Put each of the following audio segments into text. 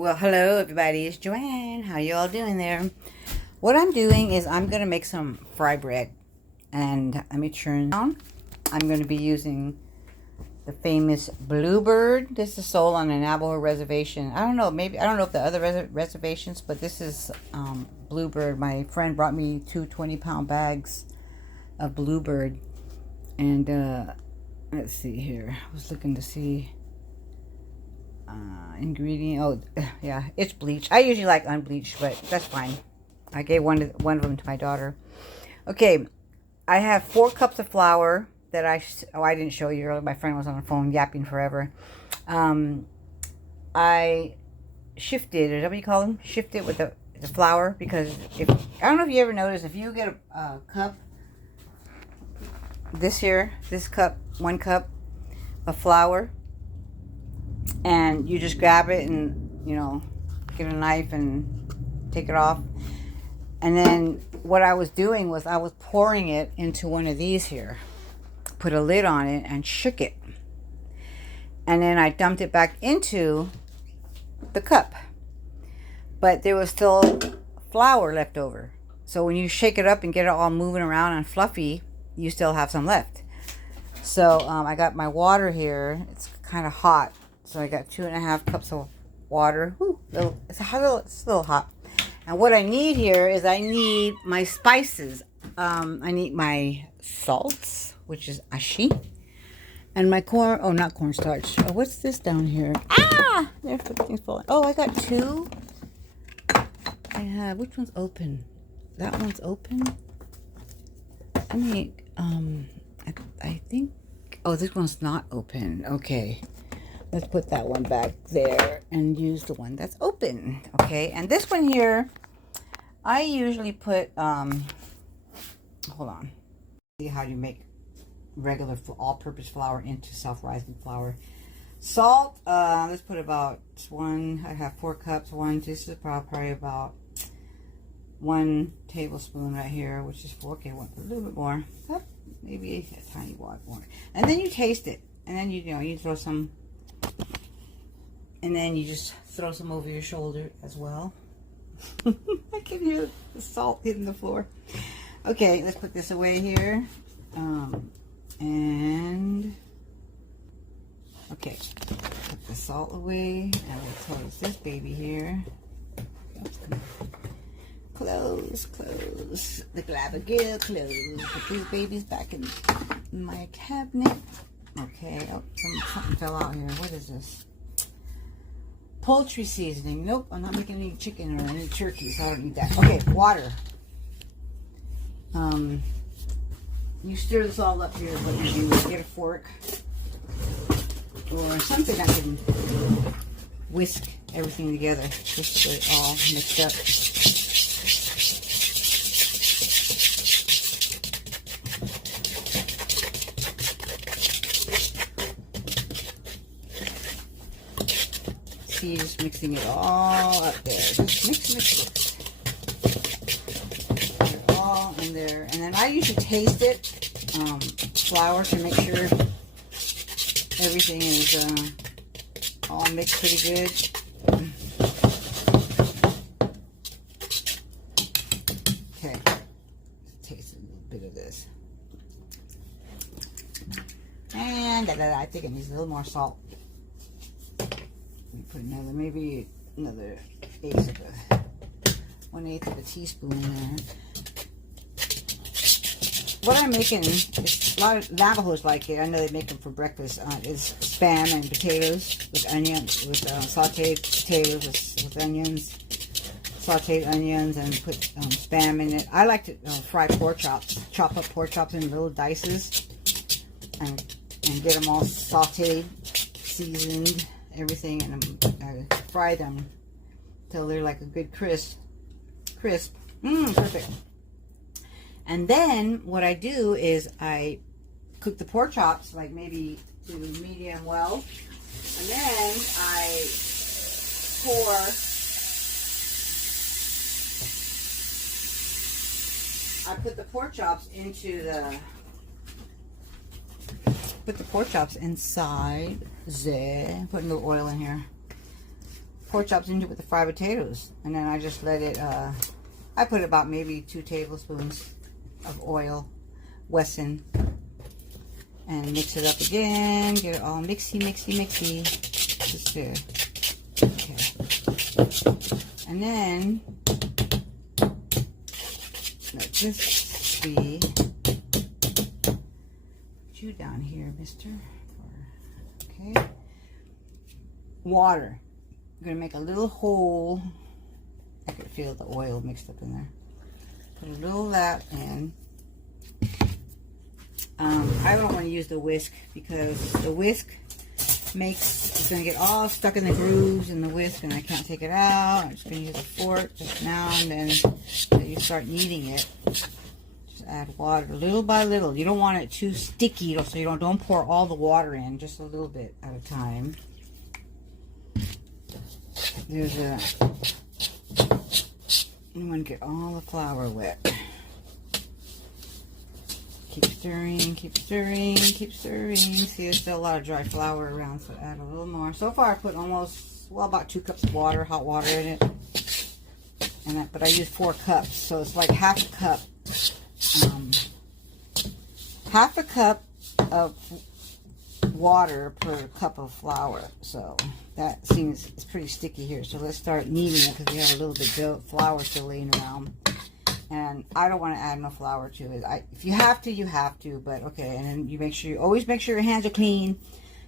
Well, hello everybody, it's Joanne. How you all doing there? What I'm doing is I'm going to make some fry bread. And let me turn down. I'm going to be using the famous Bluebird. This is sold on a Navajo reservation. I don't know if the other reservations, but this is Bluebird. My friend brought me two 20-pound bags of Bluebird. And let's see here. I was looking to see ingredient. Oh, yeah, it's bleach. I usually like unbleached, but that's fine. I gave one of them to my daughter. Okay, I have 4 cups of flour that I didn't show you earlier. My friend was on the phone yapping forever. I shifted, or what do you call them? Shifted with the flour, because I don't know if you ever noticed, if you get a cup, this cup, 1 cup of flour, and you just grab it and, get a knife and take it off. And then what I was doing was I was pouring it into one of these here, put a lid on it and shook it. And then I dumped it back into the cup. But there was still flour left over. So when you shake it up and get it all moving around and fluffy, you still have some left. So I got my water here. It's kind of hot. So I got 2.5 cups of water. It's a little hot. And what I need here is I need my spices. I need my salts, which is ashi. And my not cornstarch. Oh, what's this down here? Ah! There's things falling. Oh, I got 2. I have, which one's open? That one's open. I mean, I think, oh, this one's not open. Okay. Let's put that one back there and use the one that's open. Okay, and this one here, I usually put, hold on. See how you make regular all-purpose flour into self-rising flour. Salt, let's put about 1, I have 4 cups. This is probably about 1 tablespoon right here, which is 4, okay, a little bit more. Maybe a tiny lot more. And then you taste it. And then you throw some, and then you just throw some over your shoulder as well. I can hear the salt hitting the floor. Okay, let's put this away here. And okay, put the salt away. And we'll close this baby here. Close the Gabagool, close. Put these babies back in my cabinet. Okay, oh, something fell out here. What is this? Poultry seasoning. Nope, I'm not making any chicken or any turkey, so I don't need that. Okay, water. You stir this all up here. What you do is get a fork or something that can whisk everything together, just so it's all mixed up. See, just mixing it all up there. Just mix. Put it all in there. And then I usually taste it, flour, to make sure everything is all mixed pretty good. Okay, let's taste a little bit of this. And I think it needs a little more salt. Put maybe another 1/8 of a teaspoon in there. What I'm making is, a lot of Navajos like it. I know they make them for breakfast. Is spam and potatoes with onions, with sauteed potatoes with onions, sauteed onions, and put spam in it. I like to fry pork chops, chop up pork chops in little dices, and get them all sauteed, seasoned, everything, and I fry them till they're like a good crisp. Perfect. And then what I do is I cook the pork chops, like maybe to medium well, and then I put the pork chops into the put the pork chops inside there. Put a little oil in here. pork chops into it with the fried potatoes. And then I just let it, I put about maybe 2 tablespoons of oil, Wesson. And mix it up again. Get it all mixy. Just to, okay. And then, let this be. Put you down here, mister. Okay. Water. I'm going to make a little hole. I could feel the oil mixed up in there. Put a little of that in. I don't want to use the whisk because the whisk it's going to get all stuck in the grooves in the whisk and I can't take it out. I'm just going to use a fork just now and then until you start kneading it. Just add water little by little. You don't want it too sticky, so you don't pour all the water in, just a little bit at a time. I'm going to get all the flour wet. Keep stirring, keep stirring, keep stirring. See, there's still a lot of dry flour around, so add a little more. So far, I put about 2 cups of water, hot water in it. But I used 4 cups, so it's like half a cup. Half a cup of water per cup of flour. So that seems, it's pretty sticky here. So let's start kneading it because we have a little bit of flour still laying around. And I don't want to add no flour to it. If you have to, you have to. But okay, and then you always make sure your hands are clean.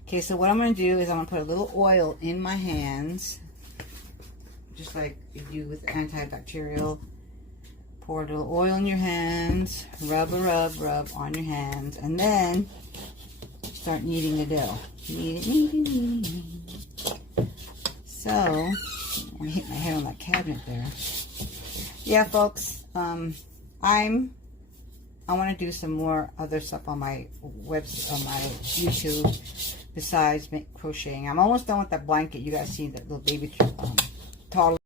Okay, so what I'm going to do is I'm going to put a little oil in my hands. Just like you do with antibacterial. Pour a little oil in your hands. Rub on your hands. And then start kneading the dough. Knead. So, I hit my head on that cabinet there. Yeah, folks. I want to do some more other stuff on my YouTube besides crocheting. I'm almost done with that blanket. You guys see that little baby toddler.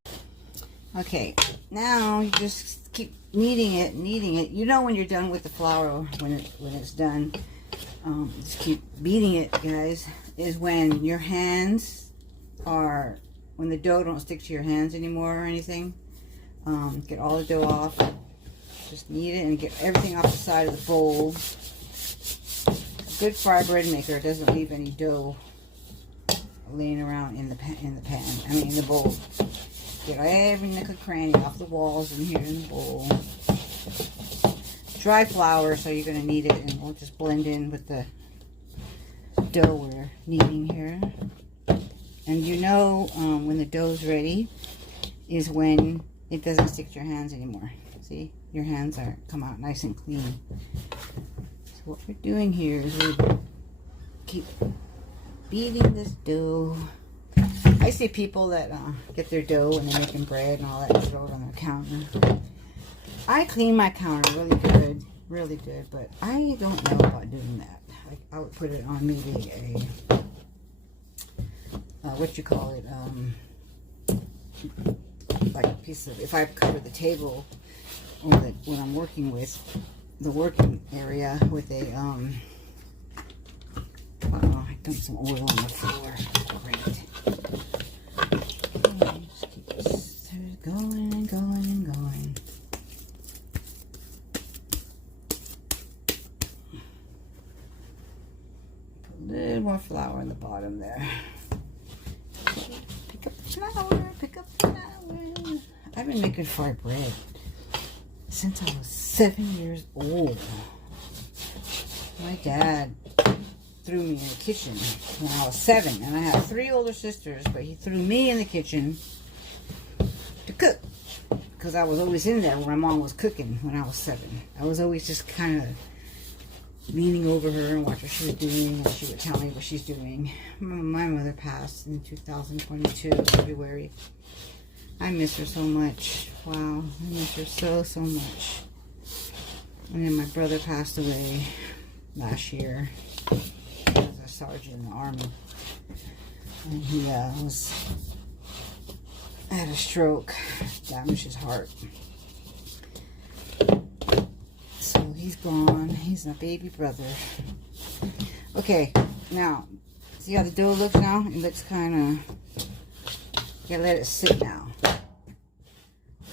Okay, now you just keep kneading it. You know when you're done with the flour, when it's done. Just keep beating it, guys. Is when your hands when the dough don't stick to your hands anymore or anything. Get all the dough off. Just knead it and get everything off the side of the bowl. A good fry bread maker doesn't leave any dough laying around in the bowl. Get every nook and cranny off the walls and here in the bowl. Dry flour, so you're going to knead it and we'll just blend in with the dough we're kneading here. And you know when the dough's ready is when it doesn't stick to your hands anymore. See, your hands come out nice and clean. So what we're doing here is we keep beating this dough. I see people that get their dough and they're making bread and all that and throw it on their counter. I clean my counter really good, but I don't know about doing that. I would put it on maybe like a piece of, if I cover the table or when I'm working with the working area with a I dumped some oil on the floor. Great. Okay, just keep this going and going and going. Put a little more flour in the bottom there. Pick up the flour, pick up the flour. I've been making fried bread since I was 7 years old. My dad threw me in the kitchen when I was 7, and I have 3 older sisters, but he threw me in the kitchen to cook because I was always in there when my mom was cooking when I was 7. I was always just kind of leaning over her and watch what she was doing, and she would tell me what she's doing. My mother passed in 2022, February. I miss her so much. Wow, I miss her so much. And then my brother passed away last year. He was a sergeant in the Army. And he had a stroke, damaged his heart. So he's gone. He's my baby brother. Okay, now, see how the dough looks now? It looks kind of You gotta let it sit now.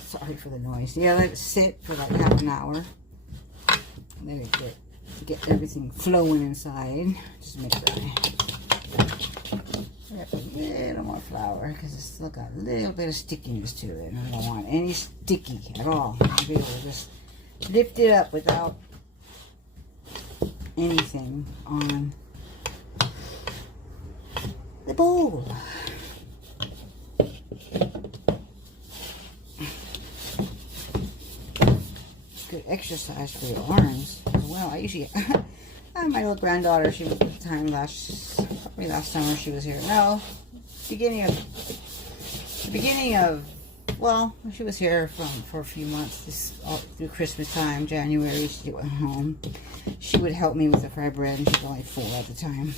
Sorry for the noise. You gotta let it sit for like half an hour. Let it get everything flowing inside. Just make dry. A little more flour because it's still got a little bit of stickiness to it. I don't want any sticky at all. I'll be able to just lift it up without anything on the bowl. Good exercise for your arms as well. I usually my little granddaughter, she was at the time probably last summer she was here. No, the beginning of well, she was here for a few months all through Christmas time, January. She went home. She would help me with the fried bread, and she was only 4 at the time.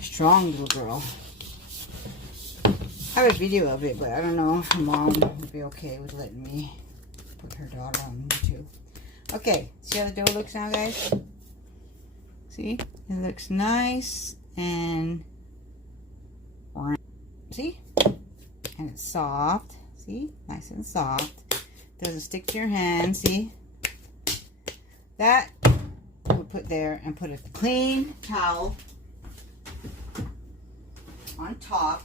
Strong little girl. I have a video of it, but I don't know if her mom would be okay with letting me put her daughter on YouTube. Okay, see how the dough looks now, guys? See? It looks nice and see? And it's soft. See? Nice and soft. Doesn't stick to your hand, see? That we'll put there and put a clean towel on top.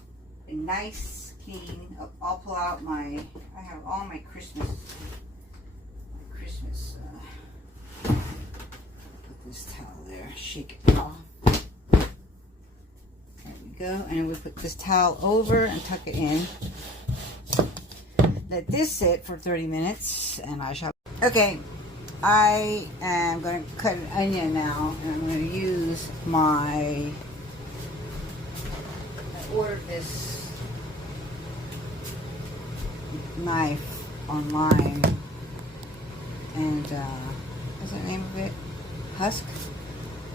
A nice clean. I'll pull out I have all my Christmas put this towel there, shake it off. There we go. And then we put this towel over and tuck it in. Let this sit for 30 minutes and I shall. Okay, I am going to cut an onion now, and I'm going to use I ordered this knife online, and what's the name of it? Husk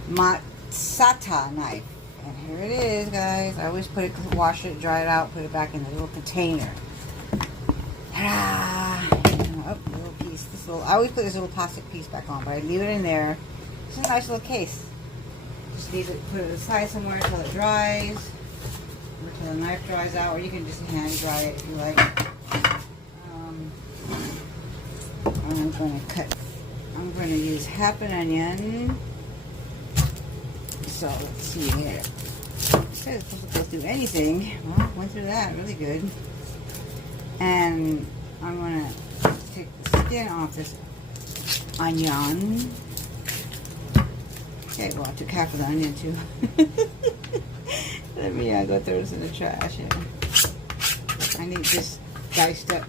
Matsata knife. And here it is, guys. I always put it, wash it, dry it out, put it back in the little container. Oh, little piece. I always put this little plastic piece back on, but I leave it in there. It's a nice little case. Just leave it, put it aside somewhere until it dries, or until the knife dries out, or you can just hand dry it if you like. I'm going to use half an onion. So let's see here. It's supposed to go through anything. Well, went through that really good. And I'm going to take the skin off this onion. Okay, well, I took half of the onion too. Let me go throw this in the trash. Yeah. I need this diced up.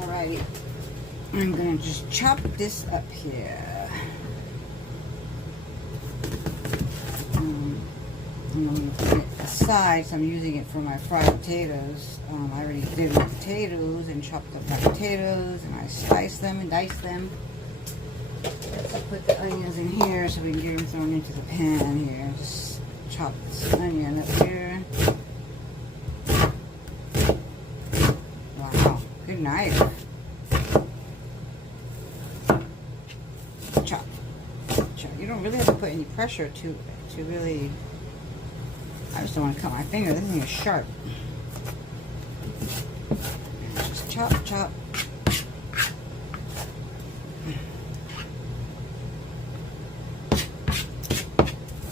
Alrighty, I'm going to just chop this up here. I'm going to put it aside, so I'm using it for my fried potatoes. I already did my potatoes and chopped up my potatoes, and I sliced them and diced them. I put the onions in here so we can get them thrown into the pan here. Just chop this onion up here. Wow, good knife. Chop. You don't really have to put any pressure to really. I just don't want to cut my finger. This thing is sharp. Just chop, chop.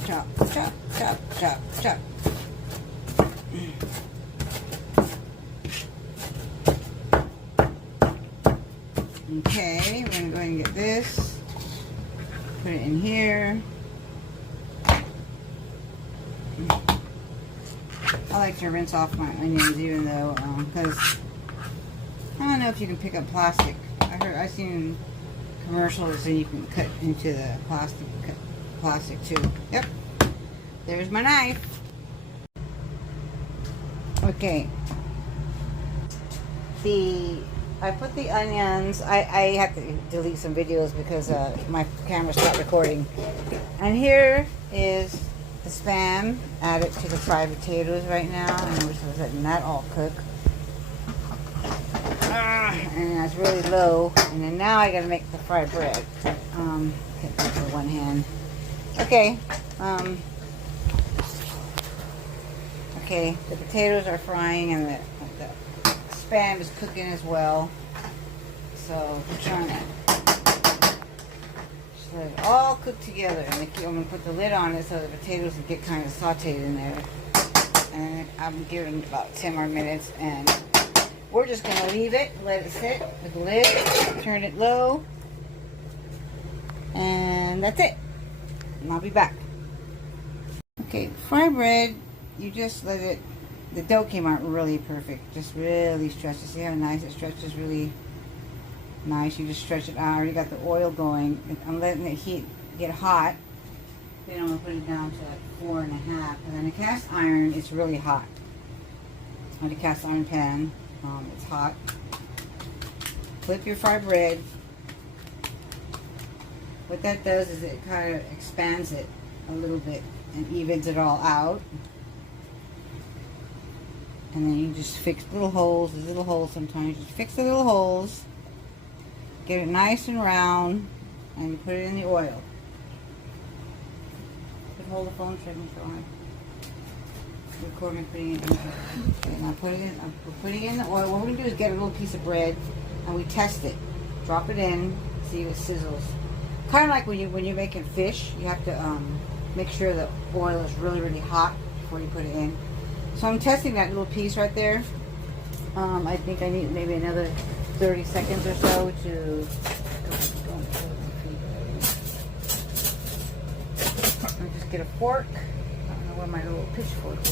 Chop, chop, chop, chop, chop. Okay, we're going to go ahead and get this. Put it in here. I like to rinse off my onions, even though, because I don't know if you can pick up plastic. I've seen commercials and you can cut into the plastic too. Yep. There's my knife. Okay. I put the onions. I have to delete some videos because my camera stopped recording. And here is the Spam added to the fried potatoes right now, and we're just letting that all cook. and it's really low. And then now I gotta make the fried bread. Hit that with one hand. Okay. Okay, the potatoes are frying and the Spam is cooking as well. So we're trying to just let it all cook together. And I'm going to put the lid on it so the potatoes will get kind of sauteed in there. And I'm giving it about 10 more minutes. And we're just going to leave it, let it sit with the lid, turn it low. And that's it. And I'll be back. Okay, fried bread, you just let it, the dough came out really perfect. Just really stretch it. See how nice it stretches? Really nice. You just stretch it out. I already got the oil going. I'm letting it get hot. Then I'm going to put it down to like 4.5. And then the cast iron is really hot. On the cast iron pan, it's hot. Flip your fried bread. What that does is it kind of expands it a little bit and evens it all out. And then you just fix little holes. There's little holes sometimes. Just fix the little holes. Get it nice and round. And you put it in the oil. Just hold the phone so I can show it. Record me putting it in. Okay, now put it in. We're putting it in the oil. What we're going to do is get a little piece of bread and we test it. Drop it in. See if it sizzles. Kind of like when you're making fish. You have to make sure the oil is really, really hot before you put it in. So I'm testing that little piece right there. I think I need maybe another 30 seconds or so to just get a fork. I don't know where my little pitchfork is.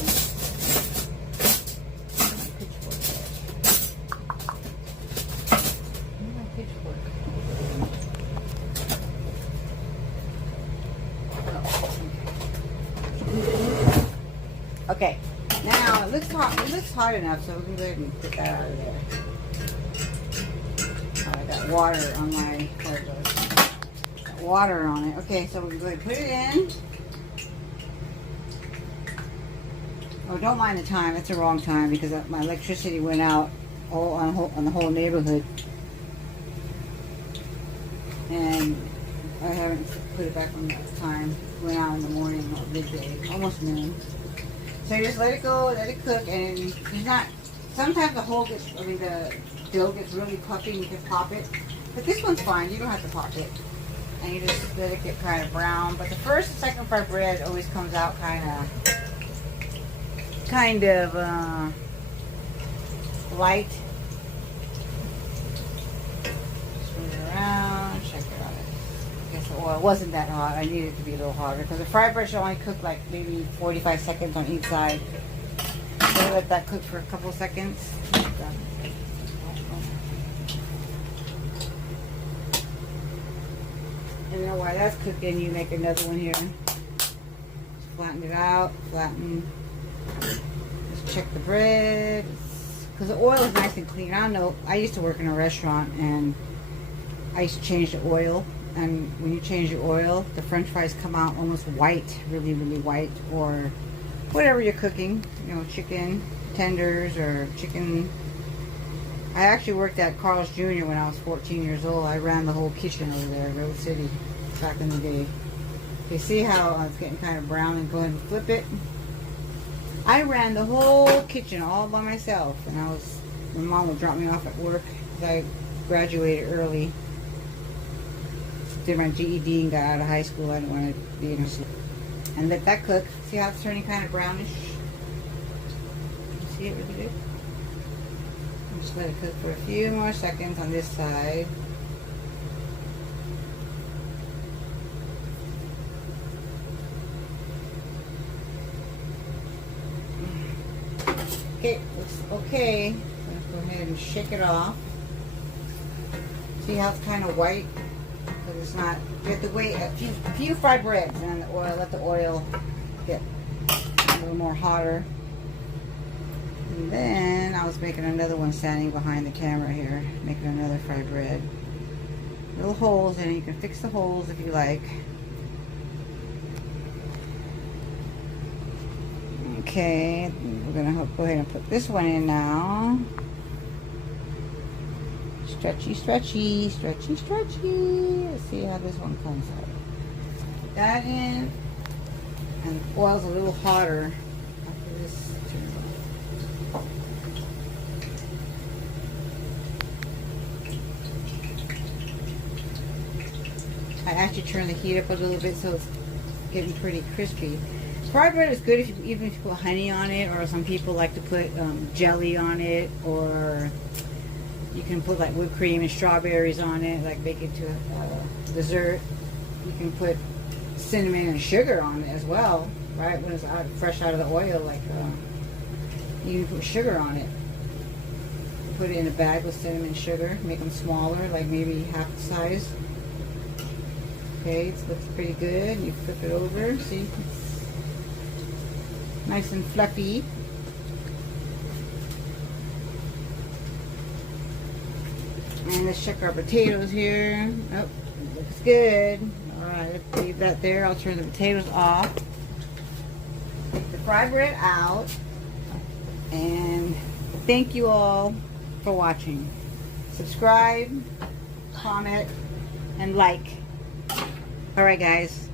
Where's my pitchfork? Okay. Now it looks hot. It looks hot enough, so we can go ahead and put that out of there. Oh, I got water on my got water on it. Okay, so we can go ahead and put it in. Oh, don't mind the time. It's the wrong time because my electricity went out all on the whole neighborhood, and I haven't put it back on the time. It went out in the morning, midday, almost noon. So you just let it go, let it cook, and it's not. Sometimes the dough gets really puffy and you can pop it. But this one's fine, you don't have to pop it. And you just let it get kind of brown. But the first and second fried bread always comes out kind of light. Swing it around, check it out. I guess the oil wasn't that hot. I needed it to be a little hotter because the fried bread should only cook like maybe 45 seconds on each side. So let that cook for a couple seconds. And then while that's cooking, you make another one here. Just flatten it out, just check the bread. Because the oil is nice and clean. I don't know, I used to work in a restaurant and I used to change the oil. And when you change the oil, the french fries come out almost white, really, really white. Or whatever you're cooking, you know, chicken tenders or chicken. I actually worked at Carl's Jr. when I was 14 years old. I ran the whole kitchen over there in Rose City back in the day. You see how it's getting kind of brown, and go ahead and flip it. I ran the whole kitchen all by myself, and my mom would drop me off at work because I graduated early. Did my GED and got out of high school. I didn't want to be in a school. And let that cook. See how it's turning kind of brownish? See it really good? Just let it cook for a few more seconds on this side. Okay, looks okay. Let's go ahead and shake it off. See how it's kind of white? Because it's not, you have to wait a few fried breads and let the oil get a little more hotter. And then I was making another one standing behind the camera here, making another fried bread. Little holes in it. You can fix the holes if you like. Okay, we're gonna go ahead and put this one in now. Stretchy, stretchy, stretchy, stretchy. Let's see how this one comes out. That in, and the oil's a little hotter after this turns on. I actually turn the heat up a little bit so it's getting pretty crispy. Fried bread is good if you, even if you put honey on it, or some people like to put jelly on it, or you can put like whipped cream and strawberries on it, like bake it to a dessert. You can put cinnamon and sugar on it as well, right? When it's out, fresh out of the oil, like you can put sugar on it. Put it in a bag with cinnamon and sugar, make them smaller, like maybe half the size. Okay, it looks pretty good. You flip it over, see? Nice and fluffy. And let's check our potatoes here. Oh, looks good. Alright, let's leave that there. I'll turn the potatoes off. Take the fried bread out. And thank you all for watching. Subscribe, comment, and like. Alright guys.